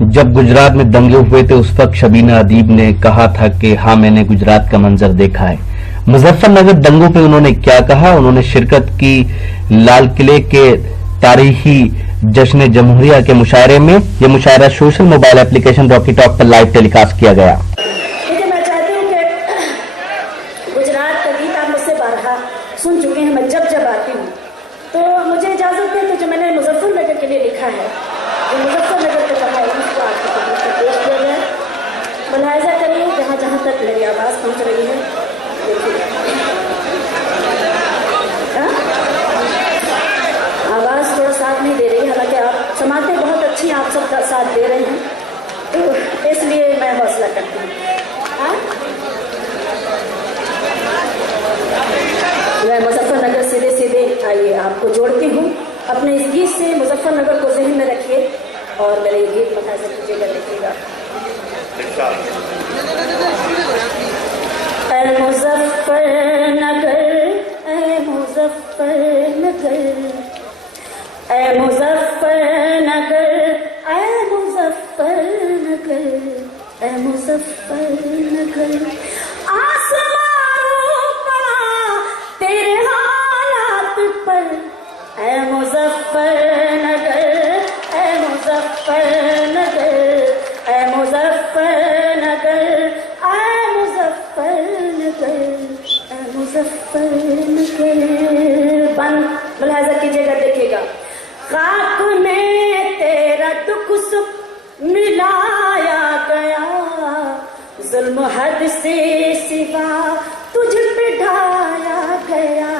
جب گجرات میں دنگے ہوئے تھے اس وقت شبینہ ادیب نے کہا تھا کہ ہاں میں نے گجرات کا منظر دیکھا ہے. مظفر نگر دنگوں پہ انہوں نے کیا کہا؟ انہوں نے شرکت کی لال قلعے کے تاریخی جشن جمہوریہ کے مشاعرے میں. یہ مشاعرہ سوشل موبائل اپلیکیشن راکی ٹاک پر لائیو ٹیلی کاسٹ کیا گیا. میں چاہتی ہوں کہ گجرات کا گیت آپ مجھ سے بارہا سن چکے ہیں. میں جب آتی ہوں تو مجھے اجازت دیں کہ جو میں نے مظفر نگر کے لیے لکھا ہے، جو مظفر نگر کے کہا ہے، اس کو آپ کی خدمت میں پیش کیا جائے. ملاحظہ کریے جہاں جہاں تک میری آواز پہنچ رہی ہے. آواز تھوڑا ساتھ نہیں دے رہی، حالانکہ آپ سماعتیں بہت اچھی آپ سب کا ساتھ دے رہے ہیں، تو اس لیے میں حوصلہ کرتی ہوں. میں مظفر نگر سیدھے آئیے آپ کو جوڑتی ہوں اپنے اس گیت سے. مظفر نگر کو ذہن میں رکھیے اور میرے یہ گیت ملاحظہ کیجیے گا، دیکھیے گا. اے مظفر نگر، اے مظفر نگر، اے مظفر نگر، اے مظفر نگر، اے مظفر نگر. آسمانوں پڑا تیرے حالات پر، اے مظفر نگر، اے مظفر نگر، اے مظفر نگر، اے مظفر نگر، اے مظفر نگر. بند ملاحظہ کیجیے گا، دیکھیے گا. خاک میں تیرا دکھ سکھ ملایا گیا، ظلم حد سے سوا تجھ پہ ڈھایا گیا.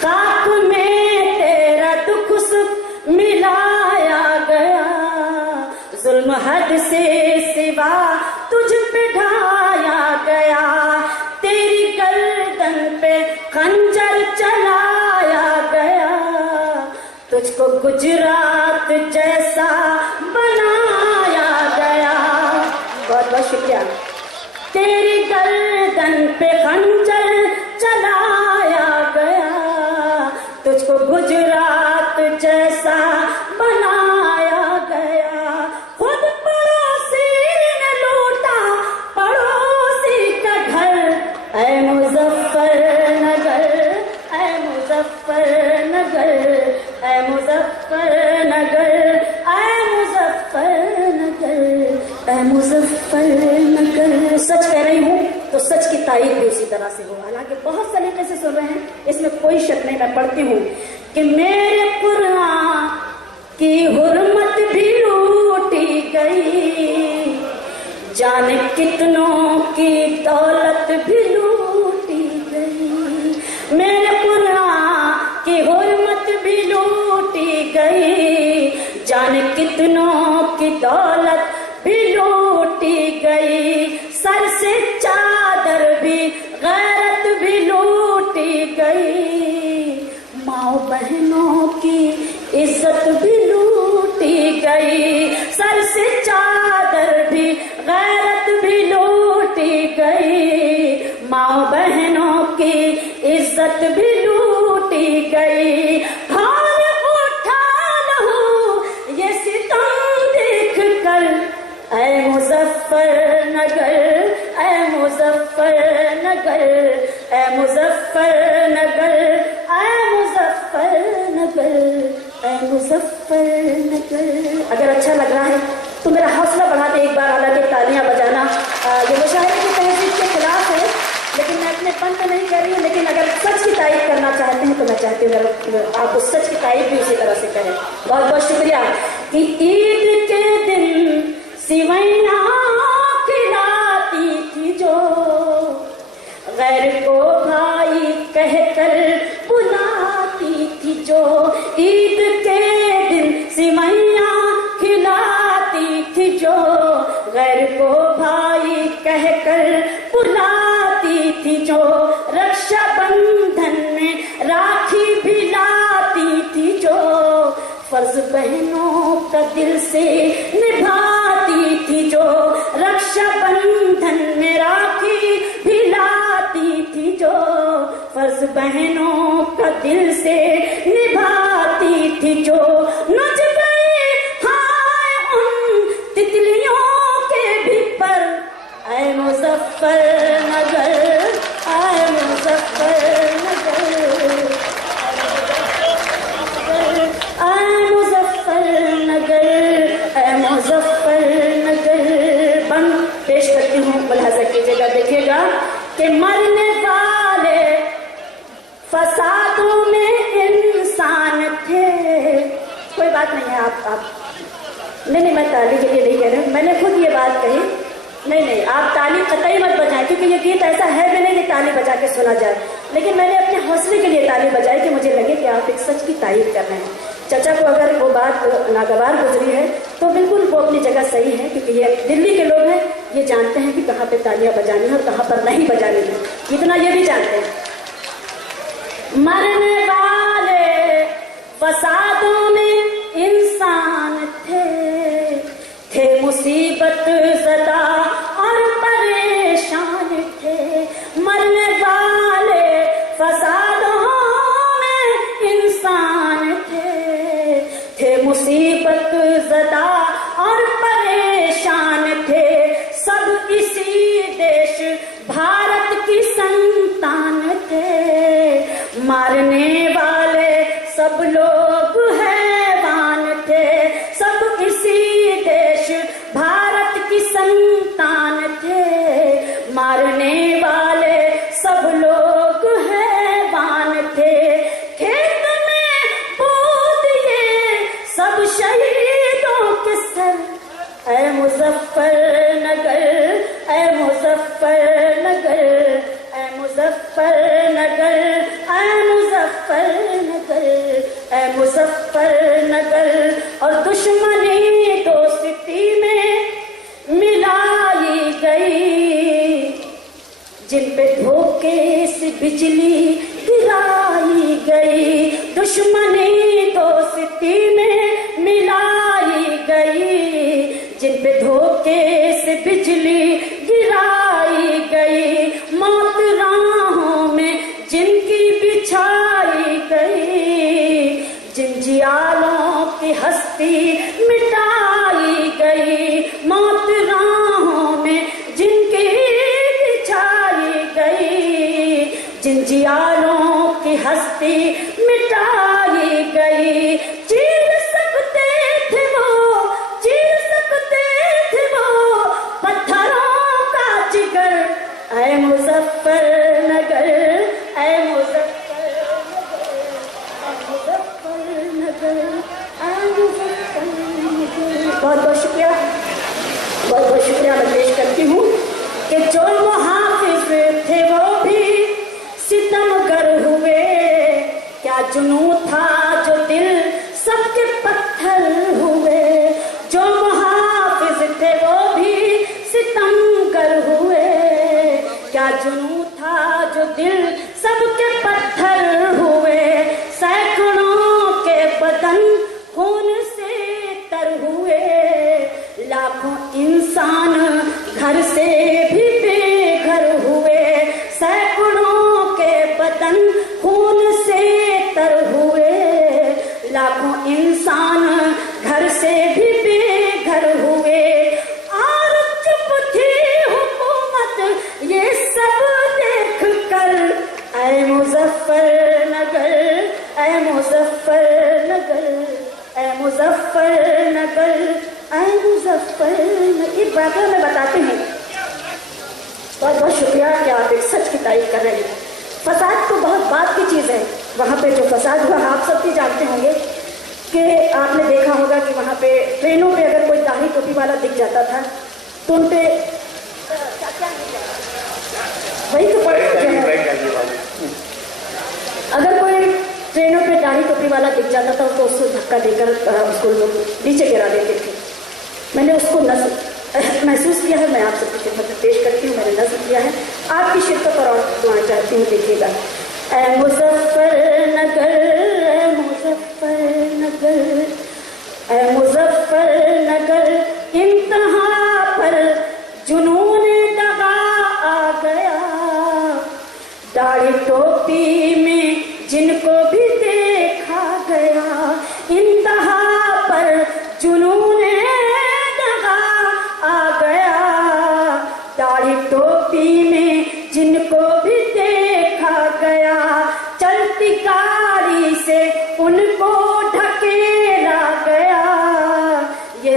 خاک میں تیرا دکھ سکھ ملایا گیا، ظلم حد سے سوا تجھ پہ ڈھایا گیا. تیری گردن پہ خنجر چلایا گیا، تجھ کو گجرات جیسا بنایا گیا. بہت بہت شکریہ. تیری گردن پہ خنجر چلایا گیا، تجھ کو گجرات جیسا بنایا گیا. خود پڑوسی نے لوٹا پڑوسی کا گھر، اے مظفر نگر، اے مظفر نگر، اے مظفر نگر، اے مظفر نگر، اے مظفر نگر. سچ کہہ رہی ہوں تو سچ کی تائید بھی اسی طرح سے ہو. حالانکہ بہت سلیقے سے سن رہے ہیں، اس میں کوئی شک نہیں. میں پڑھتی ہوں کہ میرے قرآن کی حرمت بھی لوٹی گئی، جانے کتنوں کی دولت بھی لوٹی گئی. میرے قرآن کی حرمت بھی لوٹی گئی، جانے کتنوں کی دولت بھی لوٹی گئی. سر سے چادر بھی غیرت بھی لوٹی گئی، ماں بہنوں کی عزت بھی لوٹی گئی. سر سے چادر بھی غیرت بھی لوٹی گئی، ماں بہنوں کی عزت بھی لوٹی گئی. بھار اٹھا لہو یہ ستم دیکھ کر، اے مظفر نگر، اے مظفر نگر، اے مظفر نگر، اے مظفر نگر، اے مظفر نگر. اگر اچھا لگ رہا ہے تو میرا حوصلہ بڑھا دے ایک بار. حالانکہ تالیاں بجانا یہ مشاعرے کی تہذیب کے خلاف ہے، لیکن میں اپنے پن تو نہیں کر رہی ہوں. لیکن اگر سچ کی تائید کرنا چاہتے ہیں تو میں چاہتی ہوں آپ اس سچ کی تائید بھی اسی طرح سے کریں. بہت بہت شکریہ. کہ عید کے دن سوئیاں کھلاتی تھی جو، غیر کو بھائی کہہ کر بلاتی تھی جو. عید کے دن سوئیاں کھلاتی تھی جو، غیر کو بھائی کہہ کر بلاتی تھی جو. رکشا بندھن میں راکھی بھی لاتی تھی جو، فرض بہنوں کا دل سے نبھاتی تھی جو. رکشا بندھن میں راکھی بھی لاتی تھی جو، فرض بہنوں کا دل سے نبھاتی تھی جو. نچ گئے ہائے ان تتلی کہ مرنے والے فسادوں میں انسان تھے. کوئی بات نہیں ہے. آپ نہیں میں تالی کے لیے نہیں کہہ رہی ہوں, میں نے خود یہ بات کہی. نہیں آپ تالی قطعی مت بجائیں, کیونکہ یہ گیت ایسا ہے بھی نہیں کہ تالی بجا کے سنا جائے. لیکن میں نے اپنے حوصلے کے لیے تالی بجائی کہ مجھے لگے کہ آپ ایک سچ کی تعریف کر رہے ہیں. چچا کو اگر وہ بات ناگوار گزری ہے تو بالکل وہ اپنی جگہ صحیح ہے, کیونکہ یہ دلی کے لوگ ہیں, یہ جانتے ہیں کہ کہاں پہ تالیاں بجانی ہیں اور کہاں پر نہیں بجانی ہے. اتنا یہ بھی جانتے ہیں. مرنے والے فسادوں میں انسان تھے مصیبت زدہ اور پریشان تھے. مرنے والے فسادوں میں انسان تھے مصیبت زدہ اور پریشان تھے. سب اسی دیش بھارت کی سنتان تھے. مارنے والے سب لوگ حیوان تھے. سب اسی دیش بھارت کی سنتان تھے. مارنے والے سب لوگ حیوان تھے. کھیت میں بو دیے سب شہیدوں کے سر. اے مظفر نگر, اے مظفر نگر, اے مظفر نگر, اے مظفر نگر, اے مظفر نگر. اور دشمنی دوستی میں ملائی گئی, جن پہ دھوکے سے بجلی گرائی گئی. دشمنی دوستی میں ملائی گئی, جن پہ دھوکے سے بجلی گرائی گئی. موت راہوں میں جن کی بچھائی گئی, جن جیالوں کی ہستی مٹائی گئی. موت راہوں میں جن کی بچھائی گئی, جن جیالوں کی ہستی مٹائی گئی. چیر سکتے تھے وہ, چیر سکتے تھے وہ پتھروں کا جگر. اے مظفر نگر, اے مظفر نگر, اے مظفر نگر. بہت بہت شکریہ, بہت بہت شکریہ میں پیش کرتی ہوں کہ جو محافظ تھے وہ بھی ستمگر ہوئے. کیا جنون تھا جو دل سب کے پتھر ہوئے. جو محافظ تھے وہ بھی ستمگر ہوئے. کیا جنون تھا جو دل سب کے پتھر ہوئے. سینکڑوں کے بدن خون سے تر ہوئے. لاکھوں انسان گھر سے بھی بے گھر ہوئے. سینکڑوں کے بدن خون سے تر ہوئے. لاکھوں انسان گھر سے بھی بے گھر ہوئے. اور چپ تھی حکومت یہ سب دیکھ کر. اے مظفر نگر, اے مظفر نگر, اے مظفر نگر, اے مظفر نگر. ایک بات میں بتاتے ہیں. بہت بہت شکریہ کہ آپ ایک سچ کی تعریف کر رہے ہیں. فساد تو بہت بات کی چیز ہے. وہاں پہ جو فساد ہوا آپ سب بھی جانتے ہوں گے کہ آپ نے دیکھا ہوگا کہ وہاں پہ ٹرینوں پہ اگر کوئی داڑھی ٹوپی والا دکھ جاتا تھا تو ان پہ وہی تو اگر کوئی ٹرینوں پہ داڑھی ٹوپی والا دکھ جاتا تھا تو اس کو دھکا دے کر اس کو لوگ نیچے گرا دیتے تھے. میں نے اس کو محسوس کیا ہے. میں آپ سب کی خدمت میں پیش کرتی ہوں. میں نے نظر کیا ہے. آپ کی شرکت اور دعائیں چاہتی ہوں. دیکھیے گا. اے مظفر نگر, اے مظفر نگر, اے مظفر نگر. انتہا پر جنون دغا آ گیا. داڑھی ٹوپی میں جن کو بھی دیکھا گیا. انتہا پر جنون دغا آ گیا. داڑھی ٹوپی میں جن کو بھی دیکھا گیا. چلتی گاڑی سے ان کو ڈھکیلا گیا. یہ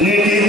ETV